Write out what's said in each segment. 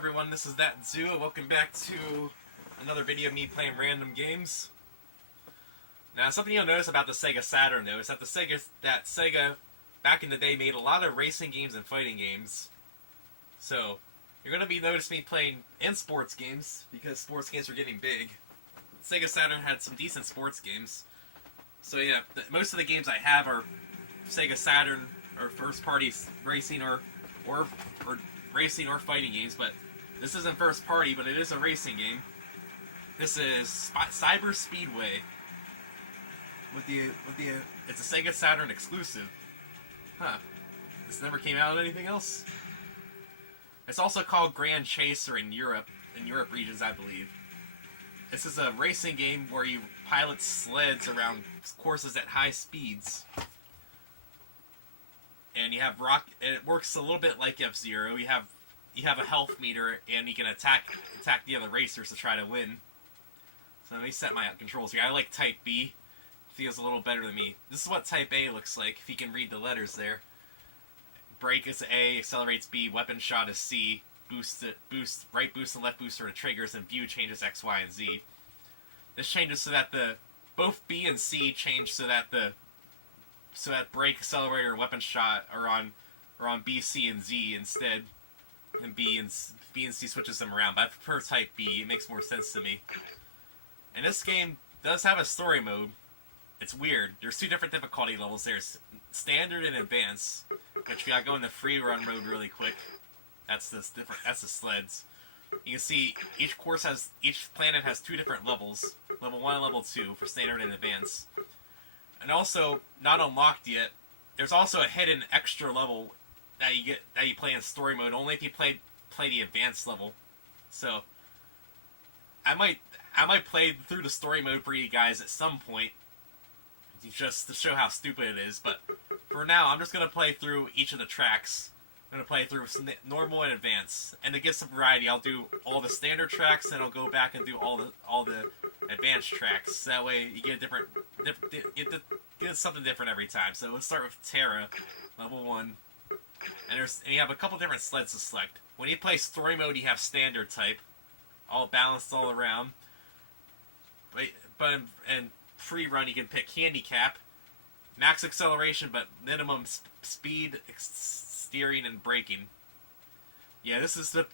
everyone, this is That Zoo. Welcome back to another video of me playing random games. Now, something you'll notice about the Sega Saturn, though, is that Sega, back in the day, made a lot of racing games and fighting games. So, you're going to be noticing me playing in sports games, because sports games are getting big. Sega Saturn had some decent sports games. So yeah, most of the games I have are Sega Saturn, or first-party racing, or racing or fighting games, but this isn't first party, but it is a racing game. This is Cyber Speedway. It's a Sega Saturn exclusive. Huh. This never came out on anything else. It's also called Grand Chaser in Europe regions, I believe. This is a racing game where you pilot sleds around courses at high speeds. And you have and it works a little bit like F-Zero. You have a health meter, and you can attack the other racers to try to win. So let me set my controls here. I like Type B. It feels a little better than me. This is what Type A looks like, if you can read the letters there. Brake is A, accelerates B, weapon shot is C, right boost and left boost are the triggers, and view changes X, Y, and Z. This changes so that both B and C change so that brake, accelerator, weapon shot are on B, C, and Z instead, and B and C switches them around. But I prefer Type B. It makes more sense to me. And this game does have a story mode. It's weird. There's two different difficulty levels. There's standard and advanced, which we gotta go in the free run mode really quick. That's the sleds. You can see each planet has two different levels, level 1 and level 2 for standard and advanced. And also, not unlocked yet, there's also a hidden extra level that you play in story mode only if you play the advanced level. So I might play through the story mode for you guys at some point, just to show how stupid it is. But for now, I'm just gonna play through each of the tracks. I'm gonna play through normal and advanced, and to get some variety, I'll do all the standard tracks, and I'll go back and do all the advanced tracks. That way, you get something different every time. So let's start with Terra, level 1, and you have a couple different sleds to select. When you play story mode, you have standard type, all balanced all around. But in free run, you can pick handicap, max acceleration, but minimum speed, steering, and braking. Yeah, this is the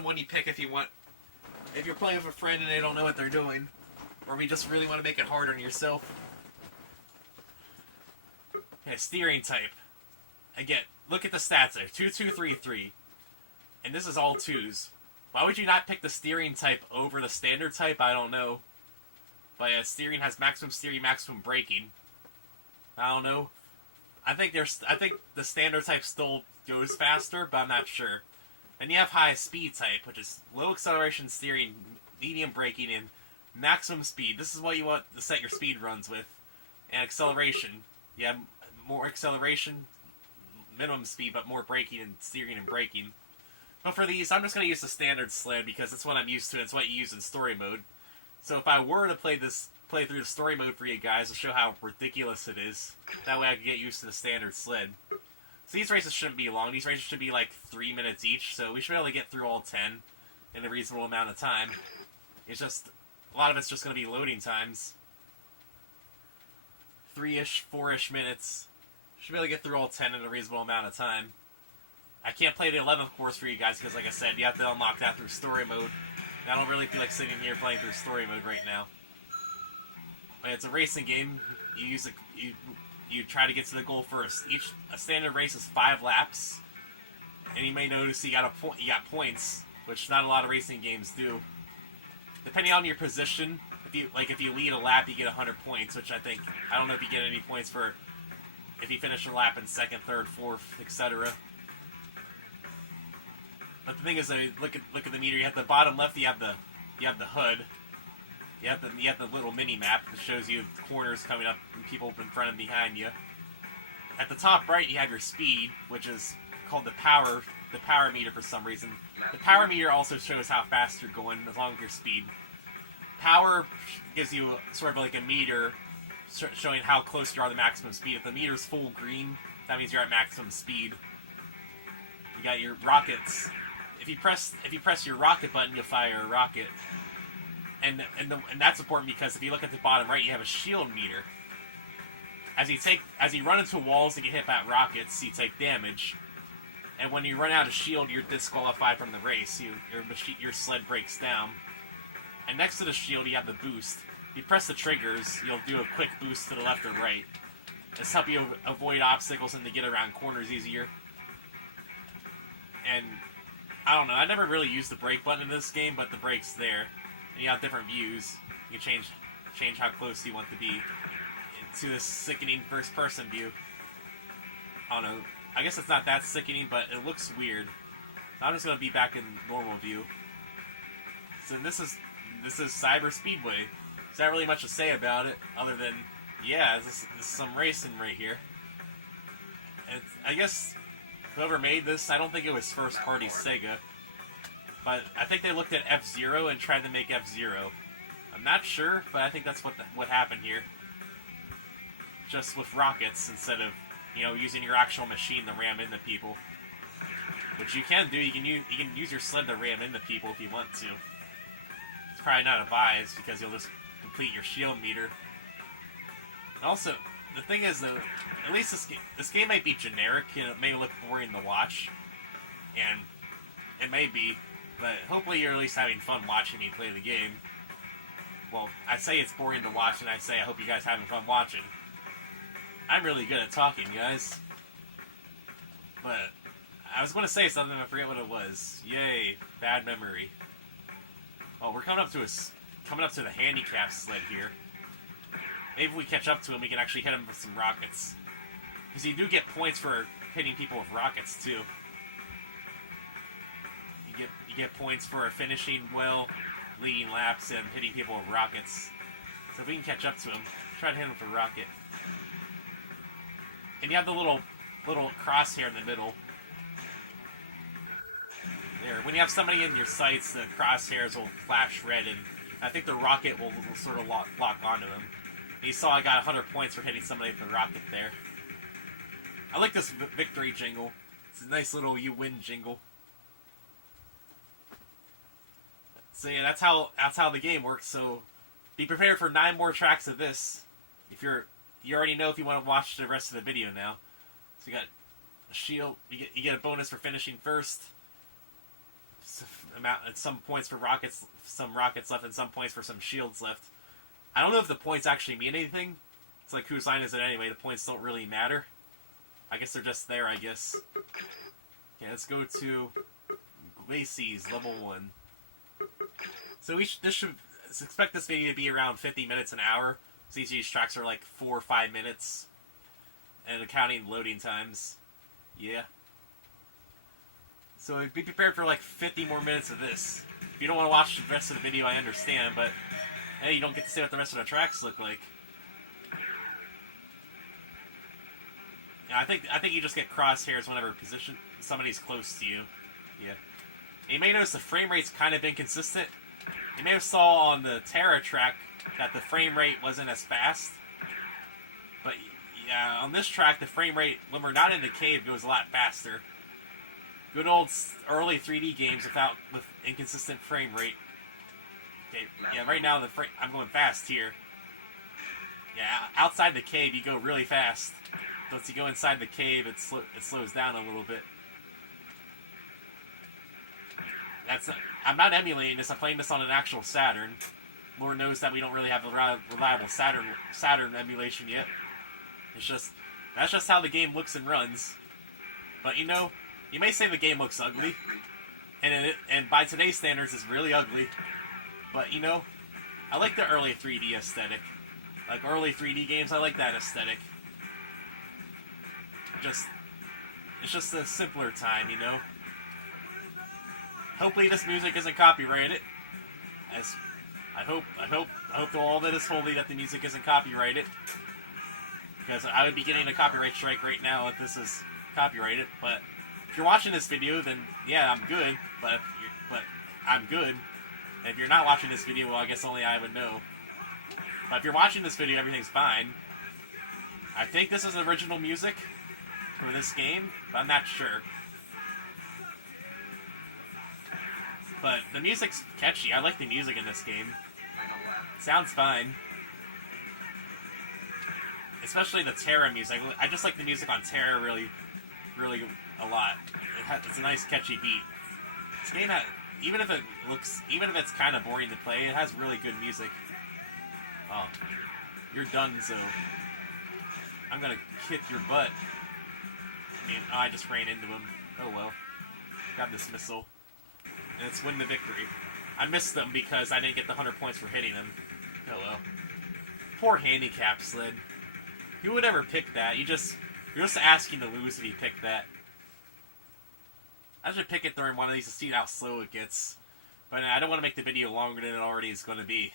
one you pick if you're playing with a friend and they don't know what they're doing, or you just really want to make it harder on yourself. Okay, steering type. Again, look at the stats there. 2, 2, 3, 3. And this is all 2s. Why would you not pick the steering type over the standard type? I don't know. But yeah, steering has maximum steering, maximum braking. I don't know. I think the standard type still goes faster, but I'm not sure. Then you have high speed type, which is low acceleration steering, medium braking, and maximum speed. This is what you want to set your speed runs with. And acceleration. You have more acceleration, minimum speed, but more braking and steering and braking. But for these, I'm just going to use the standard sled because it's what I'm used to and it's what you use in story mode. So if I were to play through the story mode for you guys to show how ridiculous it is, that way I can get used to the standard sled. So these races shouldn't be long. These races should be like 3 minutes each, so we should be able to get through all 10 in a reasonable amount of time. It's just, a lot of it's just going to be loading times. 3-ish, 4-ish minutes. Should be able to get through all 10 in a reasonable amount of time. I can't play the 11th course for you guys because, like I said, you have to unlock that through story mode. And I don't really feel like sitting here playing through story mode right now. But it's a racing game. You try to get to the goal first. A standard race is 5 laps, and you may notice you got points, which not a lot of racing games do. Depending on your position, if you lead a lap, you get 100 points, which I don't know if you get any points for if you finish a lap in 2nd, 3rd, 4th, etc. But the thing is, look at the meter. You have the bottom left. You have the HUD. You have the little mini map that shows you corners coming up and people in front and behind you. At the top right, you have your speed, which is called the power meter for some reason. The power meter also shows how fast you're going along with your speed. Power gives you sort of like a meter showing how close you are to maximum speed. If the meter's full green, that means you're at maximum speed. You got your rockets. if you press your rocket button, you'll fire a rocket. And that's important because if you look at the bottom right, you have a shield meter. As you run into walls and get hit by rockets, you take damage. And when you run out of shield, you're disqualified from the race. Your sled breaks down. And next to the shield, you have the boost. If you press the triggers, you'll do a quick boost to the left or right. This helps you avoid obstacles and to get around corners easier. And I don't know, I never really used the brake button in this game, but the brake's there. And you have different views. You can change how close you want to be to this sickening first-person view. I don't know. I guess it's not that sickening, but it looks weird. So I'm just gonna be back in normal view. So this is Cyber Speedway. There's not really much to say about it, other than, yeah, this is some racing right here. And I guess whoever made this, I don't think it was first-party Sega, but I think they looked at F-Zero and tried to make F-Zero. I'm not sure, but I think that's what happened here. Just with rockets instead of, using your actual machine to ram into people. Which you can do. You can use your sled to ram into people if you want to. It's probably not advised because you'll just complete your shield meter. And also, the thing is though, at least this game might be generic and it may look boring to watch, and it may be, but hopefully you're at least having fun watching me play the game. Well, I say it's boring to watch, and I say I hope you guys are having fun watching. I'm really good at talking, guys. But I was going to say something, I forget what it was. Yay, bad memory. Oh, we're coming up to the handicap sled here. Maybe if we catch up to him, we can actually hit him with some rockets. Because you do get points for hitting people with rockets too. You get points for finishing well, leading laps, and hitting people with rockets. So if we can catch up to him, try to hit him with a rocket. And you have the little crosshair in the middle. There. When you have somebody in your sights, the crosshairs will flash red, and I think the rocket will sort of lock onto them. And you saw I got 100 points for hitting somebody with a rocket there. I like this victory jingle. It's a nice little you win jingle. So yeah, that's how the game works. So be prepared for 9 more tracks of this. You already know if you want to watch the rest of the video now. So you got a shield. You get a bonus for finishing first. Some points for rockets, some rockets left, and some points for some shields left. I don't know if the points actually mean anything. It's like whose line is it anyway? The points don't really matter. I guess they're just there. I guess. Okay, let's go to Glacies level 1. So expect this video to be around 50 minutes an hour. So each of these tracks are like 4 or 5 minutes, and accounting loading times. Yeah. So be prepared for like 50 more minutes of this. If you don't want to watch the rest of the video, I understand, but hey, you don't get to see what the rest of the tracks look like. Yeah, I think you just get crosshairs whenever somebody's close to you. Yeah. And you may notice the frame rate's kind of inconsistent. You may have saw on the Terra track that the frame rate wasn't as fast. But yeah, on this track, the frame rate, when we're not in the cave, goes a lot faster. Good old early 3D games with inconsistent frame rate. Okay, yeah, right now I'm going fast here. Yeah, outside the cave, you go really fast. Once you go inside the cave, it slows down a little bit. I'm not emulating this. I'm playing this on an actual Saturn. Lord knows that we don't really have a reliable Saturn emulation yet. That's just how the game looks and runs. But you may say the game looks ugly, and by today's standards, it's really ugly. But I like the early 3D aesthetic. Like early 3D games, I like that aesthetic. It's just a simpler time, Hopefully this music isn't copyrighted. As I hope to all that is holy that the music isn't copyrighted. Because I would be getting a copyright strike right now if this is copyrighted. But if you're watching this video, then yeah, I'm good. But I'm good. And if you're not watching this video, well, I guess only I would know. But if you're watching this video, everything's fine. I think this is original music for this game, but I'm not sure. But the music's catchy. I like the music in this game. Sounds fine. Especially the Terra music. I just like the music on Terra really a lot. It's a nice catchy beat. This game has, even if it's kind of boring to play, it has really good music. Oh, you're done, so I'm gonna kick your butt. I mean, I just ran into him. Oh well. Got this missile. And it's win the victory. I missed them because I didn't get the 100 points for hitting them. Oh well. Poor handicap sled. Who would ever pick that? You're just asking to lose if you pick that. I should pick it during one of these to see how slow it gets. But I don't want to make the video longer than it already is going to be.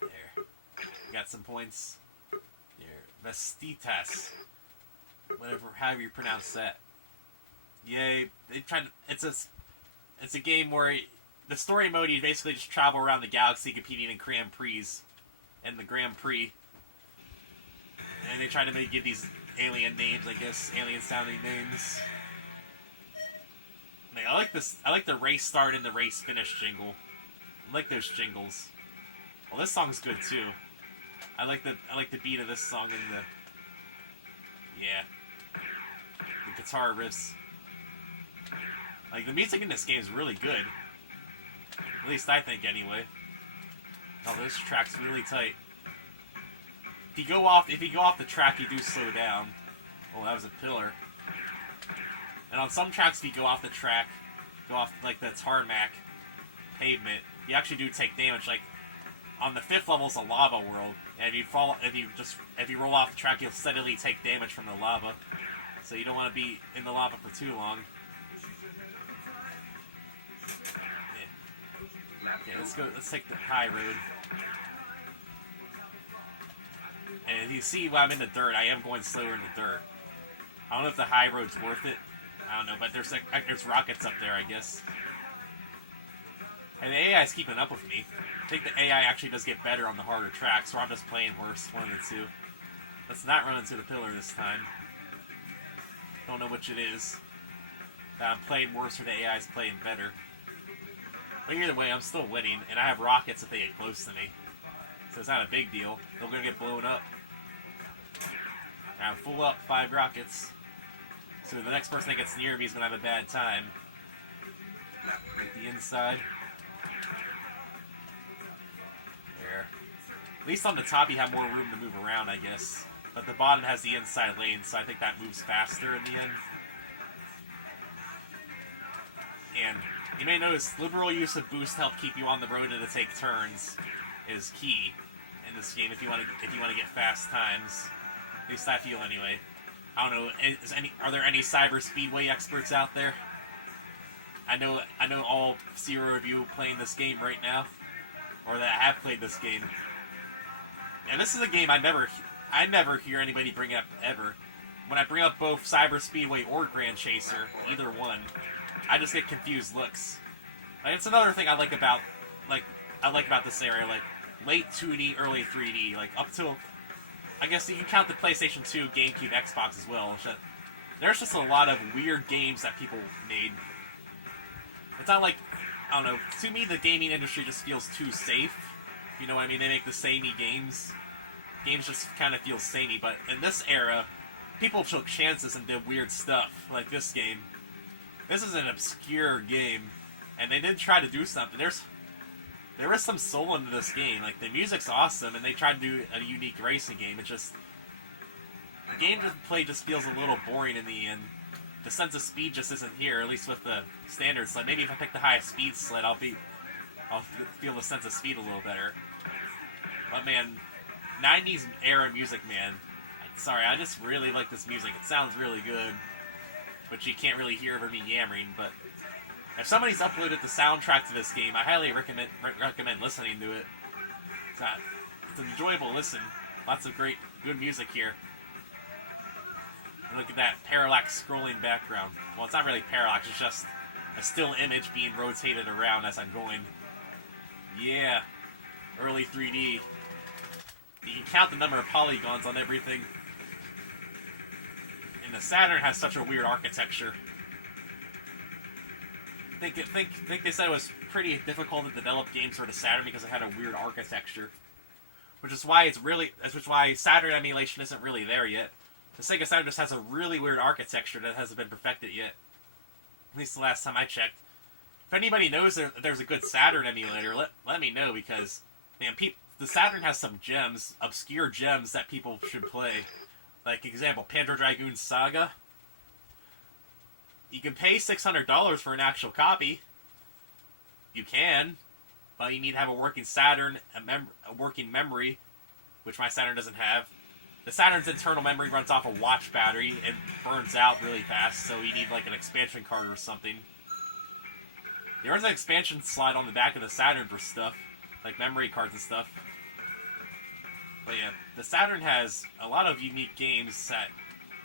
There. Got some points. There. Vestitas. However you pronounce that. Yay. It's a game where the story mode, you basically just travel around the galaxy competing in Grand Prix. And the Grand Prix. And they try to give these alien names, I guess. Alien sounding names. Man, I like this. I like the race start and the race finish jingle. I like those jingles. Well, this song's good too. I like the beat of this song and the guitar riffs. Like, the music in this game is really good. At least I think, anyway. Oh, this track's really tight. If you go off the track, you do slow down. Oh, that was a pillar. And on some tracks, if you go off the track, like the tarmac pavement, you actually do take damage. Like on the 5th level is a lava world, and if you roll off the track, you'll steadily take damage from the lava. So you don't want to be in the lava for too long. Yeah. Okay, let's go. Let's take the high road. And if you see when I'm in the dirt, I am going slower in the dirt. I don't know if the high road's worth it. I don't know, but there's rockets up there, I guess. And the AI's keeping up with me. I think the AI actually does get better on the harder tracks, or I'm just playing worse, one of the two. Let's not run into the pillar this time. Don't know which it is. I'm playing worse or the AI's playing better. But either way, I'm still winning, and I have rockets if they get close to me. So it's not a big deal. They're going to get blown up. I'm full up, 5 rockets. So the next person that gets near me is going to have a bad time. Get the inside. There. At least on the top you have more room to move around, I guess. But the bottom has the inside lane, so I think that moves faster in the end. And you may notice liberal use of boost to help keep you on the road and to take turns is key in this game if you want to get fast times. At least I feel anyway. I don't know. Are there any Cyber Speedway experts out there? I know all 0 of you playing this game right now, or that have played this game. And this is a game I never hear anybody bring up ever. When I bring up both Cyber Speedway or Grand Chaser, either one, I just get confused looks. Like, it's another thing I like about this area. Like, late 2D, early 3D, like up till, I guess you can count the PlayStation 2, GameCube, Xbox as well. There's just a lot of weird games that people made. It's not like, I don't know, to me the gaming industry just feels too safe. You know what I mean? They make the samey games. Games just kind of feel samey, but in this era, people took chances and did weird stuff, like this game. This is an obscure game, and they did try to do something. There is some soul into this game. Like, the music's awesome, and they tried to do a unique racing game. It just, the game play just feels a little boring in the end. The sense of speed just isn't here, at least with the standard sled. Maybe if I pick the highest speed sled, I'll feel the sense of speed a little better. But man, 90s era music, man. Sorry, I just really like this music. It sounds really good, but you can't really hear over me yammering. But if somebody's uploaded the soundtrack to this game, I highly recommend listening to it. It's an enjoyable listen. Lots of good music here. And look at that parallax scrolling background. Well, it's not really parallax, it's just a still image being rotated around as I'm going. Yeah, early 3D. You can count the number of polygons on everything. And the Saturn has such a weird architecture. think they said it was pretty difficult to develop games for the Saturn because it had a weird architecture, which is why Saturn emulation isn't really there yet. The Sega Saturn just has a really weird architecture that hasn't been perfected yet. At least the last time I checked. If anybody knows there's a good Saturn emulator, let me know, because man, the Saturn has some gems, obscure gems that people should play. Like example, Panzer Dragoon Saga. You can pay $600 for an actual copy. You can, but you need to have a working Saturn, a working memory, which my Saturn doesn't have. The Saturn's internal memory runs off a watch battery and burns out really fast, so you need like an expansion card or something. There is an expansion slot on the back of the Saturn for stuff, like memory cards and stuff. But yeah, the Saturn has a lot of unique games that,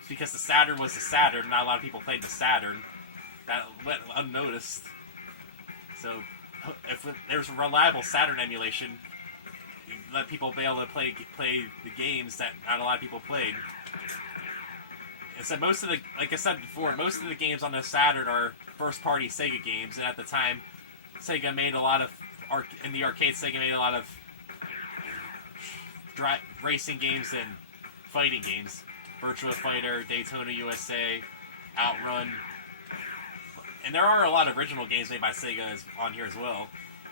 because the Saturn was the Saturn, not a lot of people played the Saturn. That went unnoticed. So, if there's a reliable Saturn emulation, you let people be able to play the games that not a lot of people played. And so like I said before, most of the games on the Saturn are first-party Sega games, and at the time, Sega made a lot of in the arcade. Sega made a lot of racing games and fighting games. Virtua Fighter, Daytona USA, Outrun. And there are a lot of original games made by Sega on here as well.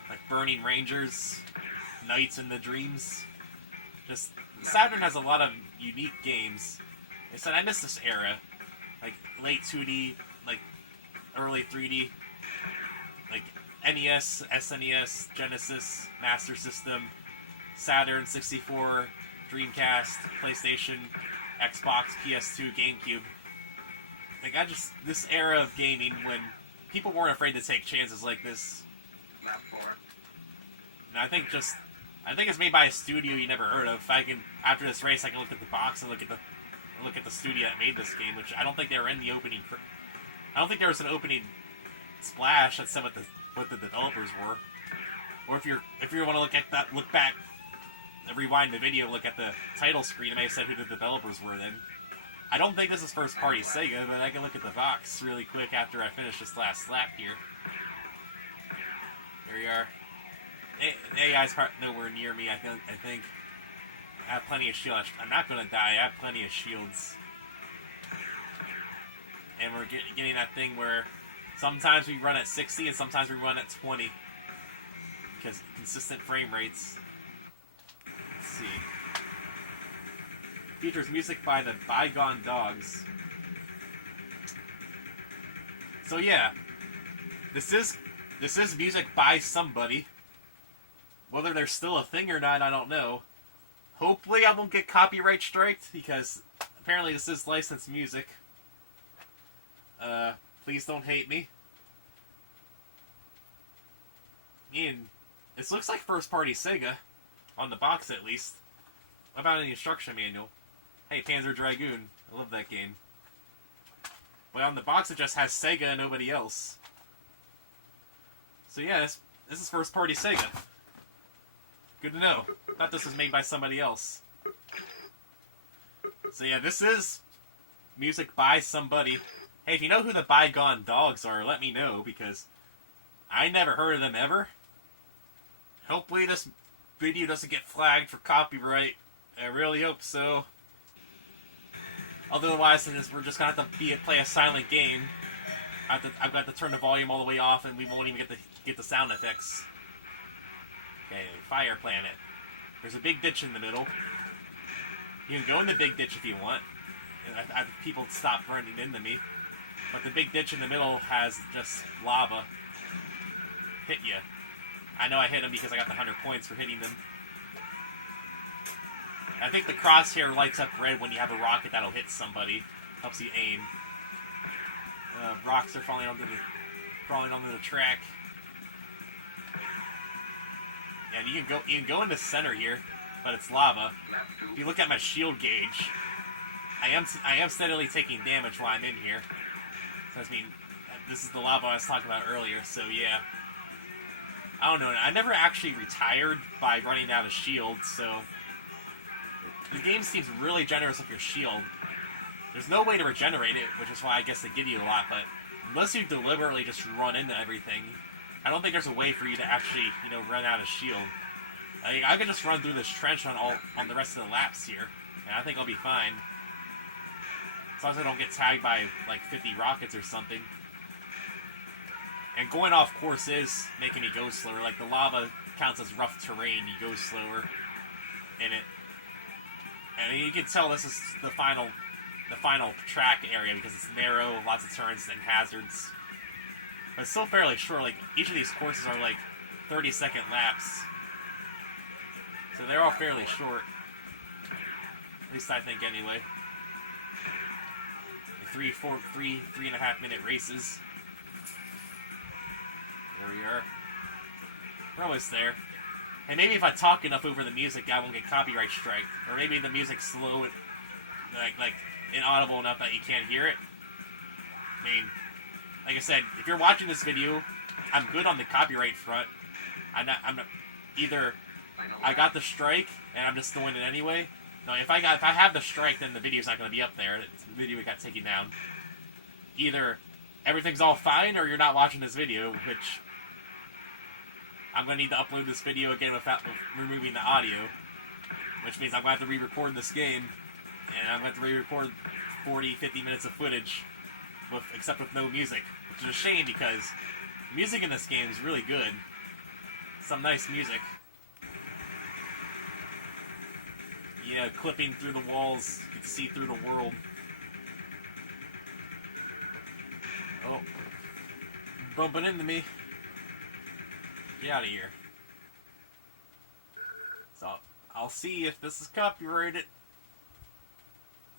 Like Burning Rangers, Nights in the Dreams. Just, Saturn has a lot of unique games. I said I miss this era. Like late 2D, like early 3D. Like NES, SNES, Genesis, Master System, Saturn, 64, Dreamcast, PlayStation, Xbox, PS2, GameCube. Like this era of gaming when people weren't afraid to take chances like this. And I think it's made by a studio you never heard of. After this race, I can look at the box and look at the studio that made this game, which I don't think they were in the opening. I don't think there was an opening splash that said what the developers were. Or if you want to look back. Rewind the video, look at the title screen, it may have said who the developers were then. I don't think this is first party Sega, but I can look at the box really quick after I finish this last lap here. There we are. The AI's nowhere near me, I think. I have plenty of shields. I'm not going to die, I have plenty of shields. And we're getting that thing where sometimes we run at 60 and sometimes we run at 20. Because consistent frame rates. See. Features music by the Bygone Dogs. So yeah, this is music by somebody. Whether there's still a thing or not, I don't know. Hopefully I won't get copyright striked, because apparently this is licensed music. Please don't hate me. This looks like first party Sega. On the box, at least. What about an instruction manual? Hey, Panzer Dragoon. I love that game. But on the box, it just has Sega and nobody else. So yeah, this is first party Sega. Good to know. I thought this was made by somebody else. So yeah, this is music by somebody. Hey, if you know who the Bygone Dogs are, let me know, because I never heard of them ever. Hopefully this video doesn't get flagged for copyright. I really hope so. Otherwise, we're just gonna have to play a silent game. I've got to turn the volume all the way off, and we won't even get the sound effects. Okay, Fire Planet. There's a big ditch in the middle. You can go in the big ditch if you want. People stop running into me. But the big ditch in the middle has just lava. Hit you. I know I hit them because I got the 100 points for hitting them. I think the crosshair lights up red when you have a rocket that'll hit somebody. Helps you aim. Rocks are falling onto the track. And you can go in the center here, but it's lava. If you look at my shield gauge, I am steadily taking damage while I'm in here. So I mean, this is the lava I was talking about earlier. So yeah. I don't know, I never actually retired by running out of shield, so the game seems really generous with your shield. There's no way to regenerate it, which is why I guess they give you a lot, but unless you deliberately just run into everything, I don't think there's a way for you to actually, run out of shield. I could just run through this trench on the rest of the laps here, and I think I'll be fine. As long as I don't get tagged by, like, 50 rockets or something. And going off course is making me go slower. Like, the lava counts as rough terrain, you go slower in it. And you can tell this is the final track area because it's narrow, lots of turns and hazards. But it's still fairly short. Like, each of these courses are like 30-second laps. So they're all fairly short. At least I think anyway. 3.5 minute races. There we are. We're almost there. And maybe if I talk enough over the music, I won't get copyright strike. Or maybe the music's slow, like inaudible enough that you can't hear it. I mean, like I said, if you're watching this video, I'm good on the copyright front. I'm not either I got the strike and I'm just doing it anyway. No, if I have the strike, then the video's not going to be up there. The video got taken down. Either everything's all fine, or you're not watching this video, which I'm going to need to upload this video again without removing the audio, which means I'm going to have to re-record this game, and I'm going to have to re-record 40-50 minutes of footage, except with no music, which is a shame because music in this game is really good. Some nice music. Yeah, clipping through the walls, you can see through the world. Oh, bumping into me. Get out of here. So, I'll see if this is copyrighted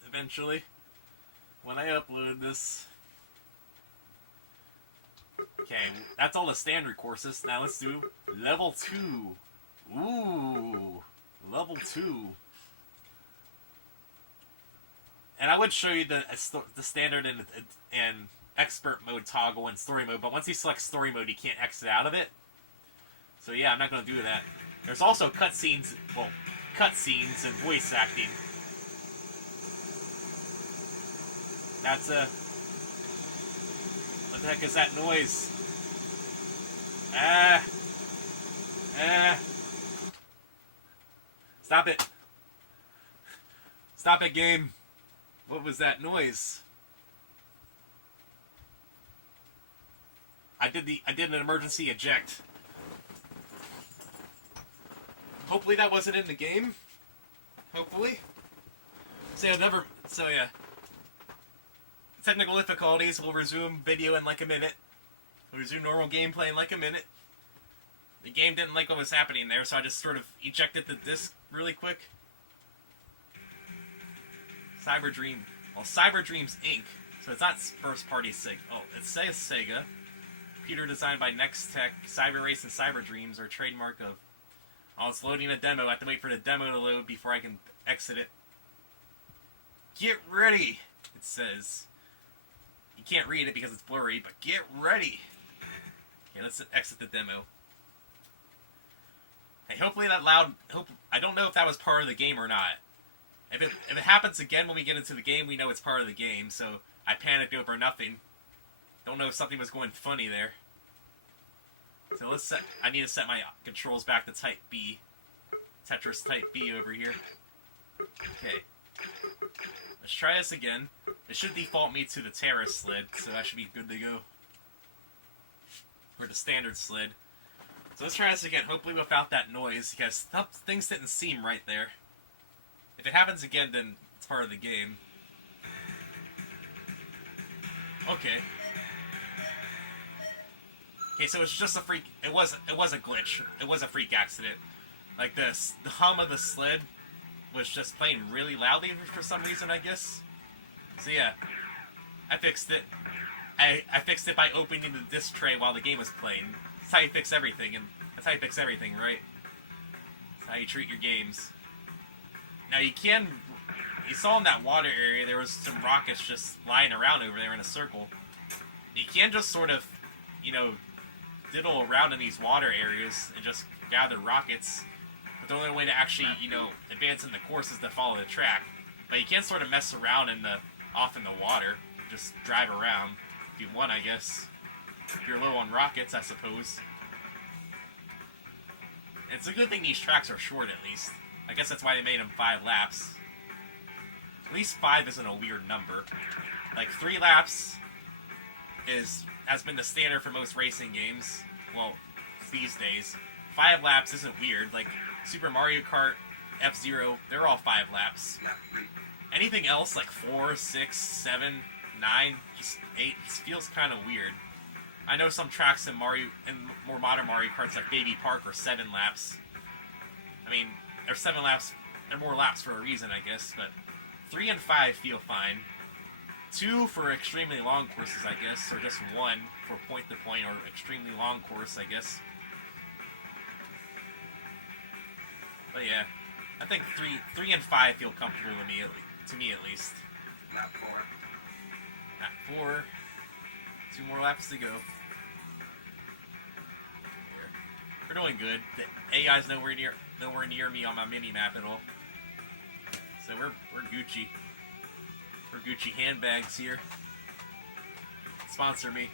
eventually when I upload this. Okay, that's all the standard courses. Now let's do level 2. Ooh, level 2. And I would show you the standard and expert mode toggle and story mode, but once you select story mode, you can't exit out of it. So yeah, I'm not going to do that. There's also cutscenes and voice acting. That's what the heck is that noise? Stop it. Stop it, game. What was that noise? I did an emergency eject. Hopefully that wasn't in the game. Hopefully. So yeah. Technical difficulties. We'll resume video in like a minute. We'll resume normal gameplay in like a minute. The game didn't like what was happening there, so I just sort of ejected the disc really quick. Cyber Dreams Inc. So it's not first party Sega. Oh, it says Sega. Computer designed by Next Tech. Cyber Race and Cyber Dreams are trademark of. Oh, it's loading a demo. I have to wait for the demo to load before I can exit it. Get ready, it says. You can't read it because it's blurry, but get ready. Okay, let's exit the demo. Hey, hopefully that loud. I don't know if that was part of the game or not. If it happens again when we get into the game, we know it's part of the game, so I panicked over nothing. Don't know if something was going funny there. So I need to set my controls back to Type B. Tetris Type B over here. Okay. Let's try this again. It should default me to the terrace sled, so that should be good to go. Or the standard sled. So let's try this again, hopefully without that noise, because things didn't seem right there. If it happens again, then it's part of the game. Okay. Okay, so it's just a freak. It was a glitch. It was a freak accident. Like the hum of the sled was just playing really loudly for some reason, I guess. So yeah, I fixed it. I fixed it by opening the disc tray while the game was playing. That's how you fix everything, and that's how you fix everything, right? That's how you treat your games. Now you saw in that water area there was some rockets just flying around over there in a circle. You can just sort of, diddle around in these water areas and just gather rockets. But the only way to actually, advance in the course is to follow the track. But you can't sort of mess around off in the water, just drive around. If you want, I guess. If you're low on rockets, I suppose. It's a good thing these tracks are short, at least. I guess that's why they made them 5 laps. At least 5 isn't a weird number. Like, 3 laps has been the standard for most racing games. Well, these days. 5 laps isn't weird. Like, Super Mario Kart, F-Zero, they're all 5 laps. Anything else, like 4, 6, 7, 9, just 8, just feels kind of weird. I know some tracks in more modern Mario Karts, like Baby Park, are 7 laps. I mean, they're 7 laps, they're more laps for a reason, I guess, but 3 and 5 feel fine. 2 for extremely long courses, I guess, or just 1 for point-to-point or extremely long course, I guess. But yeah, I think 3 and 5 feel comfortable to me at least. Lap 4. Lap 4. 2 more laps to go. Here. We're doing good. The AI's nowhere near me on my mini map at all. So we're Gucci. We're Gucci handbags here. Sponsor me.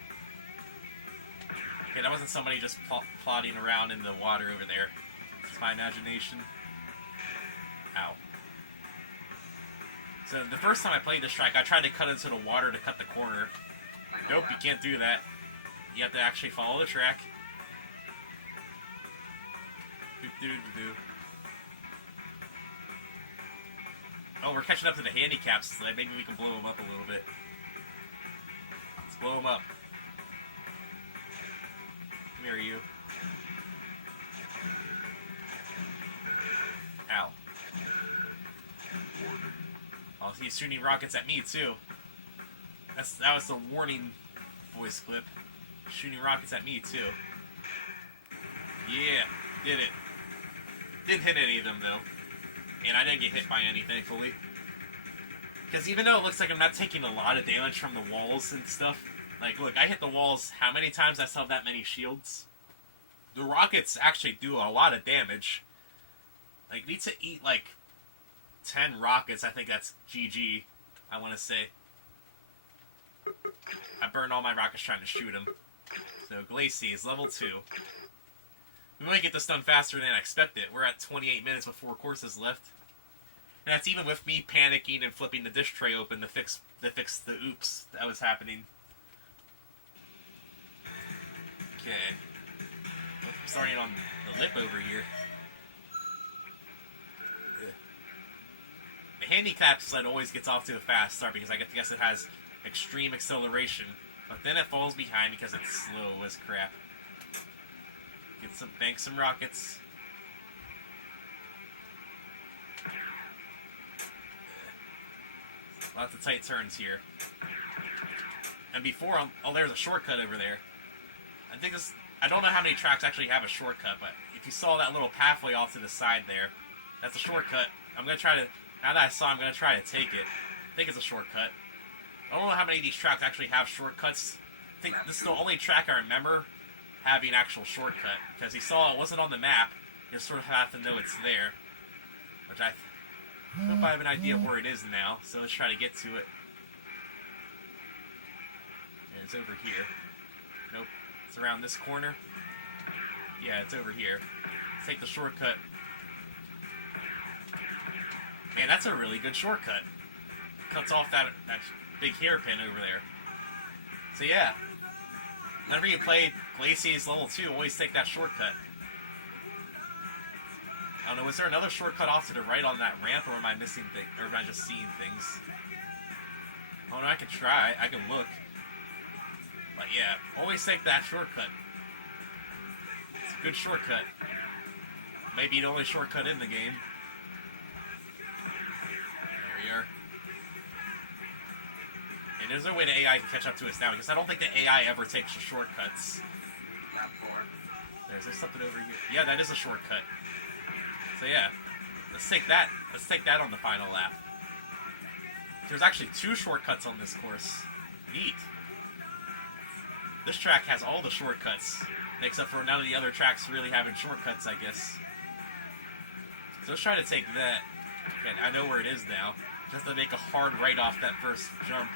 Okay, that wasn't somebody just plodding around in the water over there. It's my imagination. Ow. So the first time I played this track, I tried to cut into the water to cut the corner. Nope, you can't do that. You have to actually follow the track. Oh, we're catching up to the handicaps, so maybe we can blow them up a little bit. Let's blow them up. Come here, you. Ow. Oh, he's shooting rockets at me, too. That was the warning voice clip. Shooting rockets at me, too. Yeah, did it. Didn't hit any of them, though. And I didn't get hit by any, thankfully. Because even though it looks like I'm not taking a lot of damage from the walls and stuff, like, look, I hit the walls how many times I still have that many shields? The rockets actually do a lot of damage. Like, need to eat, like, 10 rockets. I think that's GG, I want to say. I burned all my rockets trying to shoot him. So, Glacie is level 2. We might get this done faster than I expected. We're at 28 minutes with 4 courses left. And that's even with me panicking and flipping the dish tray open to fix the oops that was happening. Okay. I'm starting on the lip over here. The handicap sled always gets off to a fast start because I guess it has extreme acceleration. But then it falls behind because it's slow as crap. Bank some rockets. Lots of tight turns here. And before, there's a shortcut over there. I don't know how many tracks actually have a shortcut, but if you saw that little pathway off to the side there, that's a shortcut. I'm going to try to, now that I saw, I'm going to try to take it. I think it's a shortcut. I don't know how many of these tracks actually have shortcuts. I think this is the only track I remember having actual shortcut, because he saw it wasn't on the map. You sort of have to know it's there, which I hope I have an idea of where it is now. So let's try to get to it. And it's over here. Nope, it's around this corner. Yeah, it's over here. Let's take the shortcut. Man, that's a really good shortcut. Cuts off that big hairpin over there. So yeah. Whenever you play Glacie's level 2, always take that shortcut. I don't know, is there another shortcut off to the right on that ramp, or am I missing things, or am I just seeing things? Oh no, I can try, I can look. But yeah, always take that shortcut. It's a good shortcut. Maybe the only shortcut in the game. There we are. And there's no way the AI can catch up to us now, because I don't think the AI ever takes the shortcuts. There's something over here. Yeah, that is a shortcut. So yeah, let's take that. Let's take that on the final lap. There's actually 2 shortcuts on this course. Neat. This track has all the shortcuts, except for none of the other tracks really having shortcuts, I guess. So let's try to take that. Okay, I know where it is now. Just to make a hard right off that first jump.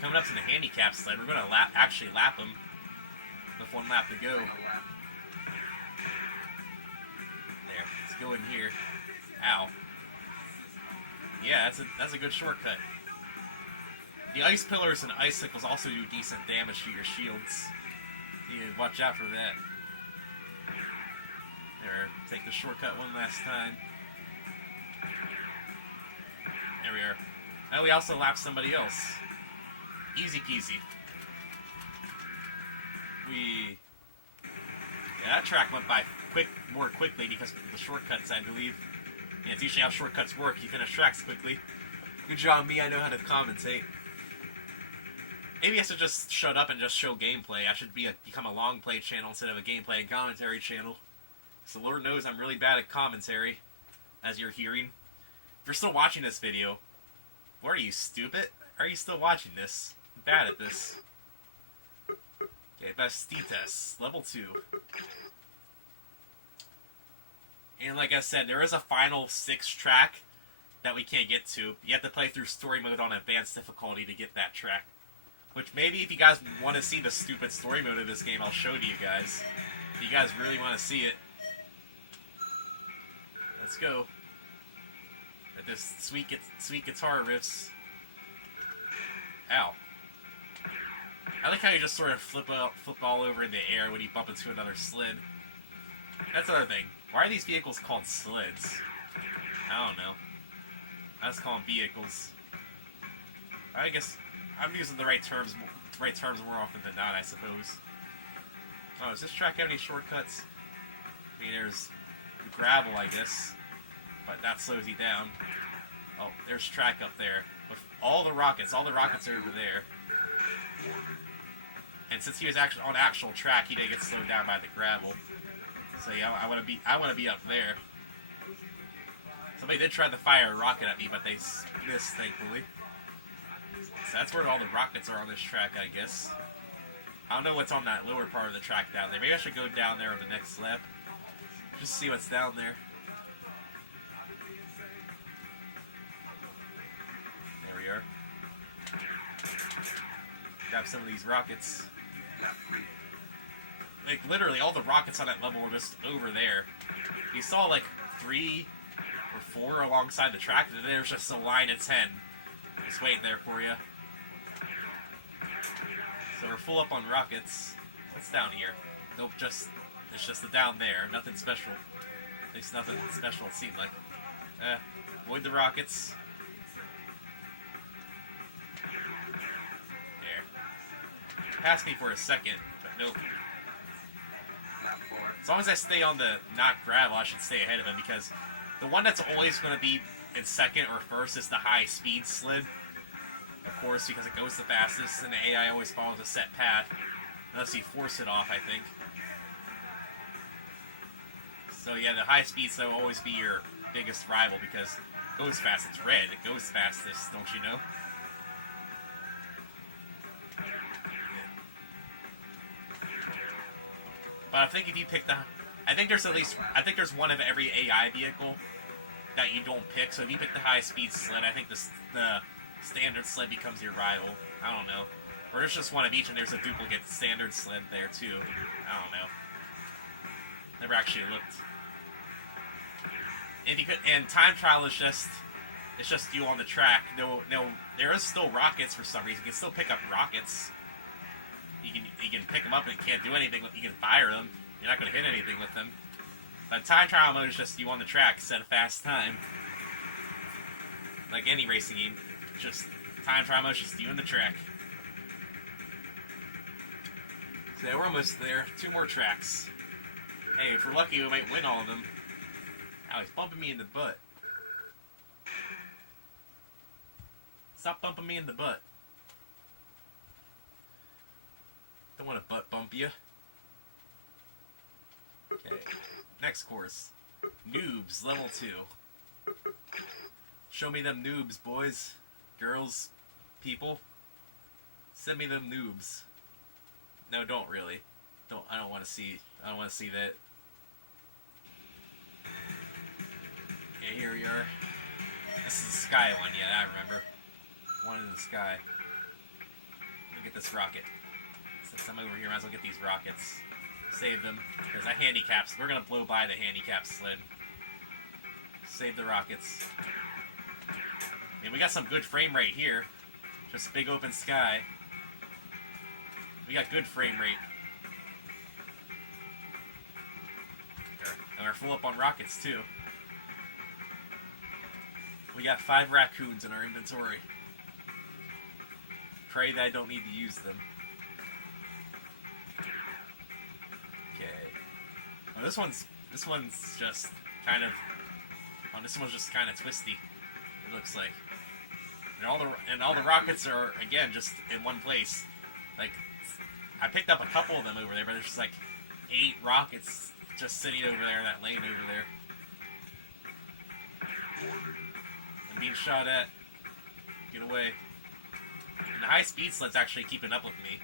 Coming up to the handicap sled. We're going to actually lap them with 1 lap to go. There. Let's go in here. Ow. Yeah, that's a good shortcut. The ice pillars and icicles also do decent damage to your shields. You need to watch out for that. There, take the shortcut one last time. There we are. Now we also lap somebody else. Easy peasy. Yeah, that track went by more quickly because of the shortcuts, I believe. Yeah, it's usually how shortcuts work. You finish tracks quickly. Good job, me. I know how to commentate. Maybe I should just shut up and just show gameplay. I should become a long play channel instead of a gameplay and commentary channel. So Lord knows I'm really bad at commentary, as you're hearing. If you're still watching this video, what are you, stupid? Are you still watching this? I'm bad at this. Okay, best speed test, level 2. And like I said, there is a final 6 track that we can't get to. You have to play through story mode on advanced difficulty to get that track. Which maybe if you guys want to see the stupid story mode of this game, I'll show to you guys. If you guys really want to see it. Let's go. At this sweet guitar riffs. Ow. I like how you just sort of flip all over in the air when you bump into another sled. That's another thing. Why are these vehicles called sleds? I don't know. I just call them vehicles. I guess I'm using the right terms more often than not, I suppose. Oh, does this track have any shortcuts? I mean, there's the gravel, I guess, but that slows you down. Oh, there's track up there with all the rockets. All the rockets are over there. And since he was actually on actual track, he didn't get slowed down by the gravel. So yeah, I want to be up there. Somebody did try to fire a rocket at me, but they missed, thankfully. So that's where all the rockets are on this track, I guess. I don't know what's on that lower part of the track down there. Maybe I should go down there on the next lap. Just see what's down there. There we are. Grab some of these rockets. Like, literally, all the rockets on that level were just over there. You saw, like, 3 or 4 alongside the track, and then there's just a line of 10. Just waiting there for you. So we're full up on rockets. What's down here? Nope, it's just the down there. Nothing special. At least nothing special, it seemed like. Avoid the rockets. There. Passed me for a second, but nope. As long as I stay on the not gravel, I should stay ahead of him, because the one that's always going to be in second or first is the high-speed sled. Of course, because it goes the fastest, and the AI always follows a set path. Unless you force it off, I think. So yeah, the high-speed sled will always be your biggest rival, because it goes fast. It's red. It goes fastest, don't you know? But I think if you pick I think there's one of every AI vehicle that you don't pick. So if you pick the high-speed sled, I think the standard sled becomes your rival. I don't know. Or there's just one of each, and there's a duplicate standard sled there too. I don't know. Never actually looked. And time trial is just you on the track. No, there is still rockets for some reason. You can still pick up rockets. You can pick them up and can't do anything. You can fire them. You're not going to hit anything with them. But time trial mode is just you on the track, set a fast time. Like any racing game, just time trial mode is just you on the track. So we're almost there. 2 more tracks. Hey, if we're lucky, we might win all of them. Ow, he's bumping me in the butt. Stop bumping me in the butt. Don't want to butt bump you. Okay. Next course. Noobs, level 2. Show me them noobs, boys. Girls. People. Send me them noobs. No, don't really. I don't want to see that. Okay, here we are. This is the sky one, yeah, I remember. One in the sky. Look at this rocket. Since I'm over here, might as well get these rockets. Save them, because that handicaps. We're gonna blow by the handicap sled. Save the rockets. And we got some good frame rate here. Just big open sky. We got good frame rate. And we're full up on rockets too. We got 5 raccoons in our inventory. Pray that I don't need to use them. Okay. Oh, this one's just kind of. Oh, this one's just kind of twisty. It looks like. And all the rockets are again just in one place. Like, I picked up a couple of them over there, but there's just like 8 rockets just sitting over there in that lane over there. I'm being shot at. Get away. And the high-speed sled's actually keeping up with me.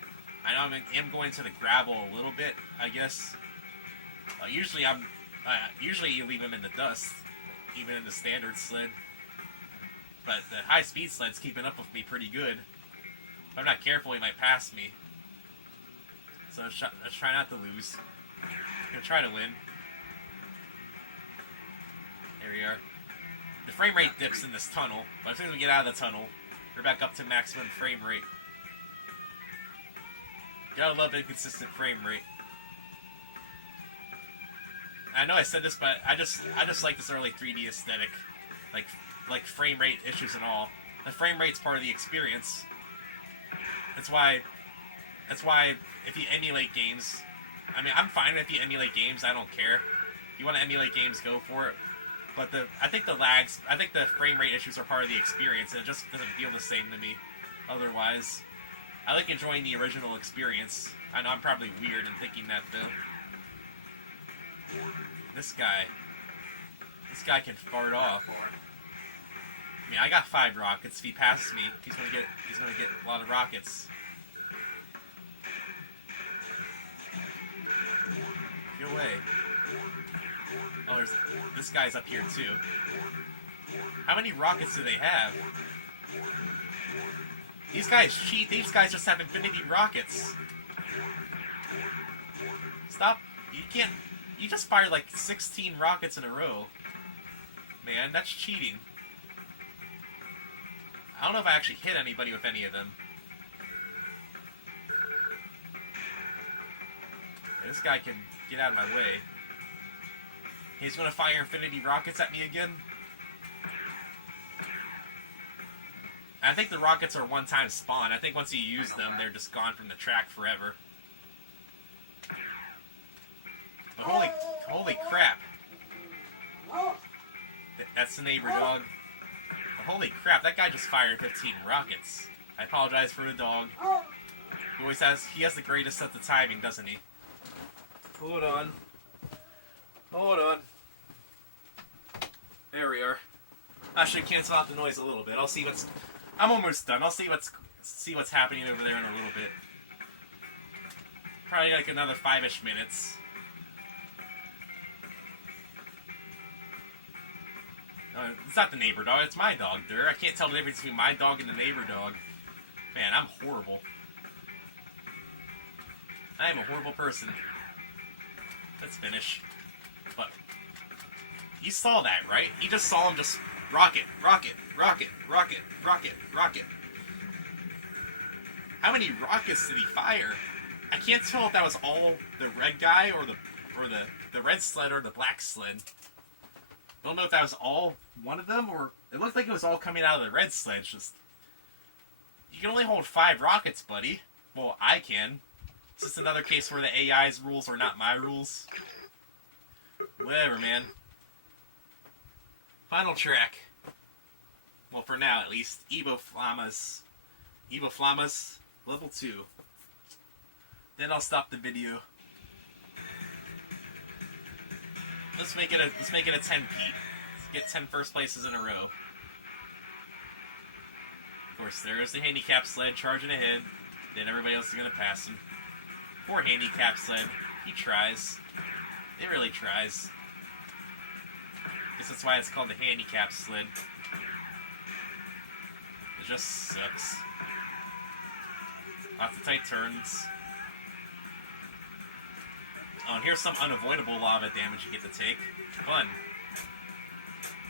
I know I am going to the gravel a little bit, I guess. Usually you leave them in the dust, even in the standard sled. But the high-speed sled's keeping up with me pretty good. If I'm not careful, he might pass me. So let's try not to lose. I'm gonna try to win. There we are. The frame rate dips in this tunnel, but as soon as we get out of the tunnel, we're back up to maximum frame rate. Gotta love inconsistent frame rate. I know I said this, but I just like this early 3D aesthetic, like frame rate issues and all. The frame rate's part of the experience. That's why if you emulate games, I mean, I'm fine if you emulate games. I don't care. If you want to emulate games, go for it. But I think the frame rate issues are part of the experience, and it just doesn't feel the same to me. Otherwise, I like enjoying the original experience. I know I'm probably weird in thinking that though. This guy can fart off. I mean, I got 5 rockets. If he passes me, he's gonna get a lot of rockets. Get away. Oh, this guy's up here too. How many rockets do they have? These guys cheat. These guys just have infinity rockets. Stop. You can't. You just fired like 16 rockets in a row. Man, that's cheating. I don't know if I actually hit anybody with any of them. Yeah, this guy can get out of my way. He's going to fire infinity rockets at me again. I think the rockets are one-time spawn. I think once you use them, they're just gone from the track forever. But holy crap. That's the neighbor dog. But holy crap, that guy just fired 15 rockets. I apologize for the dog. He has the greatest sense of timing, doesn't he? Hold on. Hold on. There we are. I should cancel out the noise a little bit. I'm almost done. I'll see what's happening over there in a little bit. Probably like another 5-ish minutes. It's not the neighbor dog, it's my dog, there. I can't tell the difference between my dog and the neighbor dog. Man, I'm horrible. I am a horrible person. Let's finish. But you saw that, right? You just saw him just rocket, rocket, rocket, rocket, rocket, rocket. How many rockets did he fire? I can't tell if that was all the red guy or the red sled or the black sled. I don't know if that was all one of them, or it looked like it was all coming out of the red sled. Just, you can only hold 5 rockets, buddy. Well, I can. It's just another case where the AI's rules are not my rules. Whatever, man. Final track. Well, for now, at least. Evo Flamas, level 2. Then I'll stop the video. Let's make it a 10-peat. Let's get 10 first places in a row. Of course, there's the handicap sled charging ahead. Then everybody else is gonna pass him. Poor handicap sled. He tries. It really tries. Guess that's why it's called the handicap sled. It just sucks. Lots of tight turns. Oh, and here's some unavoidable lava damage you get to take. Fun.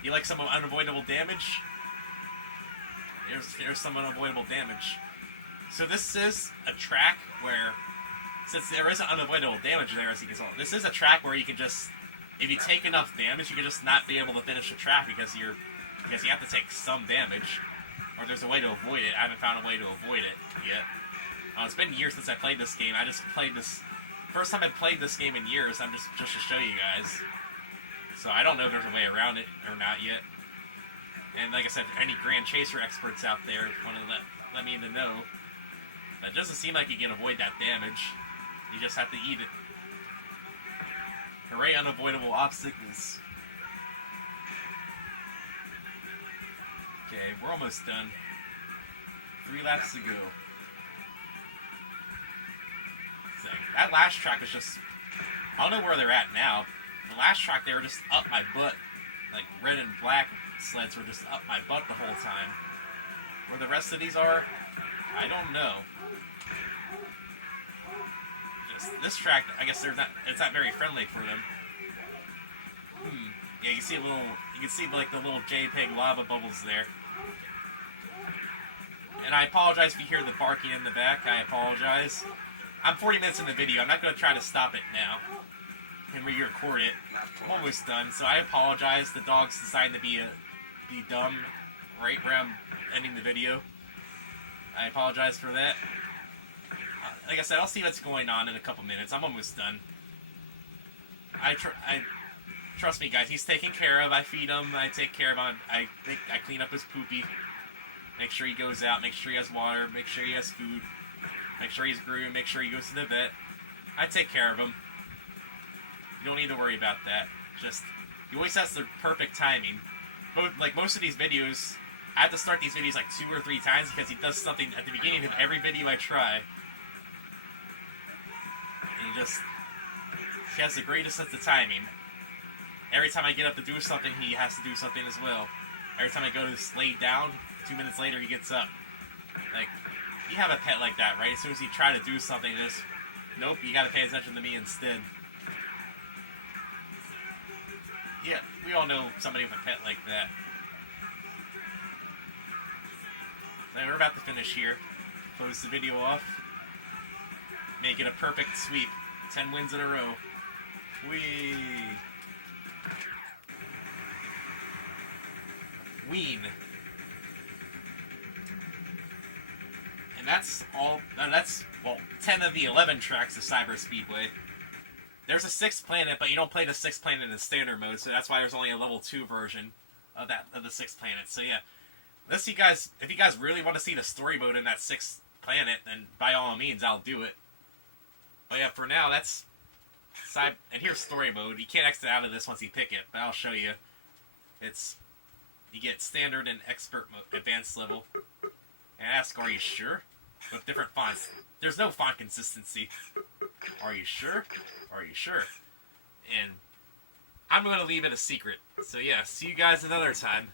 You like some unavoidable damage? Here's some unavoidable damage. So this is a track where, since there isn't unavoidable damage there, as you can tell, this is a track where you can just, if you take enough damage, you can just not be able to finish the track because you have to take some damage, or there's a way to avoid it. I haven't found a way to avoid it yet. It's been years since I played this game. I just played this first time I've played this game in years. I'm just to show you guys. So I don't know if there's a way around it or not yet. And like I said, any Grand Chaser experts out there want to let me know. But it doesn't seem like you can avoid that damage. You just have to eat it. Hooray, unavoidable obstacles. Okay, we're almost done. 3 laps to go. So, that last track was just... I don't know where they're at now. The last track, they were just up my butt. Like, red and black sleds were just up my butt the whole time. Where the rest of these are, I don't know. Just this track, I guess it's not very friendly for them. Yeah, you can see like the little JPEG lava bubbles there. And I apologize if you hear the barking in the back. I apologize. I'm 40 minutes in the video. I'm not going to try to stop it now and re-record it. I'm almost done, so I apologize. The dog's deciding to be dumb right where I'm ending the video. I apologize for that. Like I said, I'll see what's going on in a couple minutes. I'm almost done. Trust me, guys. He's taken care of. I feed him. I take care of him. I clean up his poopy. Make sure he goes out. Make sure he has water. Make sure he has food. Make sure he's groomed. Make sure he goes to the vet. I take care of him. You don't need to worry about that. Just, he always has the perfect timing. Like most of these videos, I have to start these videos like 2 or 3 times because he does something at the beginning of every video I try. And he has the greatest sense of timing. Every time I get up to do something, he has to do something as well. Every time I go to lay down, 2 minutes later he gets up. Like, you have a pet like that, right? As soon as you try to do something, just, nope, you gotta pay attention to me instead. Yeah, we all know somebody with a pet like that. Now we're about to finish here. Close the video off. Make it a perfect sweep. 10 wins in a row. Whee! Ween. And that's all. Well, 10 of the 11 tracks of Cyber Speedway. There's a 6th planet, but you don't play the 6th planet in standard mode, so that's why there's only a level 2 version of the 6th planet. So yeah, if you guys really want to see the story mode in that 6th planet, then by all means, I'll do it. But yeah, for now, that's Cyber. And here's story mode. You can't exit out of this once you pick it, but I'll show you. You get standard and expert mode, advanced level. And ask, are you sure? With different fonts. There's no font consistency. Are you sure? Are you sure? And I'm going to leave it a secret. So yeah, see you guys another time.